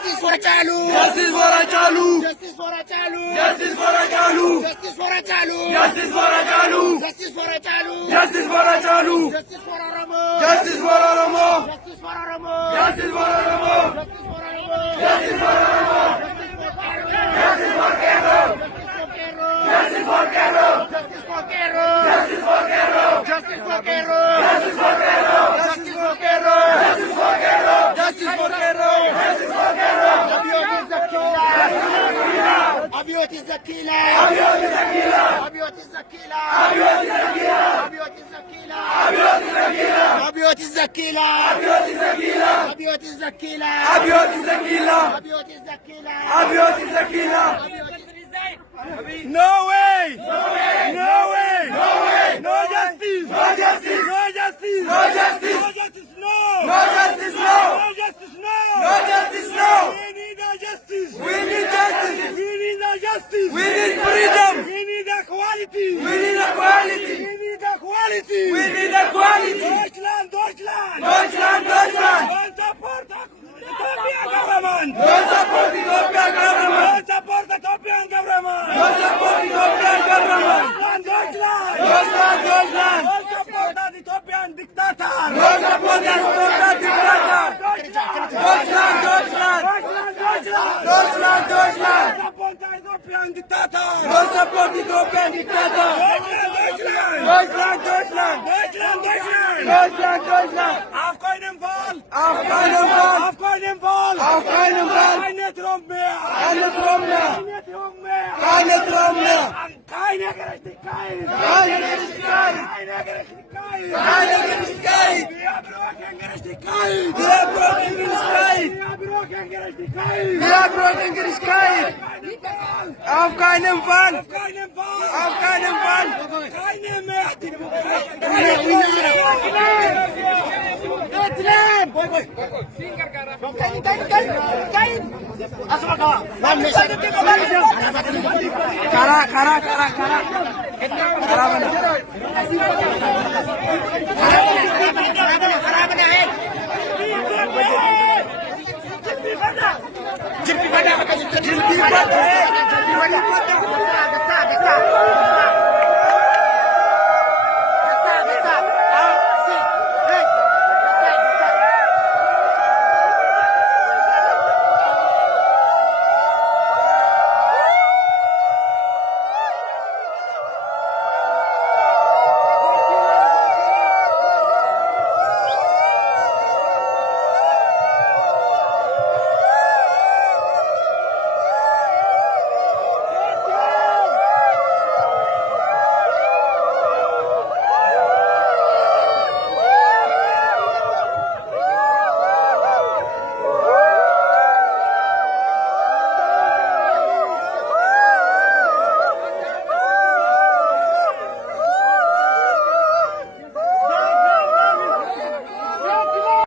Justice for Hachalu. Justice for Hachalu. Justice for Hachalu. Justice for Hachalu. Justice for Hachalu. Justice for Hachalu. Justice for Hachalu. Justice for Hachalu. Justice for Oromo. Justice for Oromo. Justice for Oromo. Justice for Oromo. Justice for Oromo. Justice for Oromo. Justice for Kero. Justice for Kero. Justice for Kero. Justice for Kero. Justice for Kero. Justice for Kero. Justice for Kero. Justice for Kero. Justice for Kero. Abiot is a killer. Abiot is a killer. Abiot is a killer. Abiot is a killer. Abiot is a killer. Abiot is a killer. Abiot is a killer. Abiot is a killer. Abiot is a killer. Abiot is a killer. Abiot is a killer. Abiot is a killer. No way! No way! No way! No way! No justice! No justice! No justice! No justice! No justice! No! No justice! No! No justice! No! No justice! No! We need a justice! We need justice! We need a justice! We need freedom! We need equality! We need equality! We need equality! We need equality! Deutschland! Deutschland! Deutschland! Deutschland! Don't support Ethiopian government! Don't support Ethiopian government! Don't support Ethiopian government! Don't support Ethiopian government! Deutschland! Deutschland! Deutschland! Don't support the Ethiopian dictator! Don't support the Ethiopian dictator! Deutschland! Deutschland! Deutschland! Deutschland! Don't support the Ethiopian dictator! Don't support the Ethiopian dictator! Deutschland! Deutschland! Deutschland! Deutschland! Deutschland! Deutschland! Deutschland! Auf keinen Fall! Auf keinen Fall! Auf keinen Fall! Auf keinen Fall! Keine Trump mehr! Keine Trump mehr! Keine Trump mehr! Keine Trump mehr! Keine Gerechtigkeit! Keine Gerechtigkeit! Keine Gerechtigkeit! Keine Gerechtigkeit! Wir brauchen Gerechtigkeit! Wir brauchen Gerechtigkeit! Wir brauchen Gerechtigkeit! Auf keinen Fall! Auf keinen Fall! Auf keinen Fall! Keine mehr! Jilpi pada.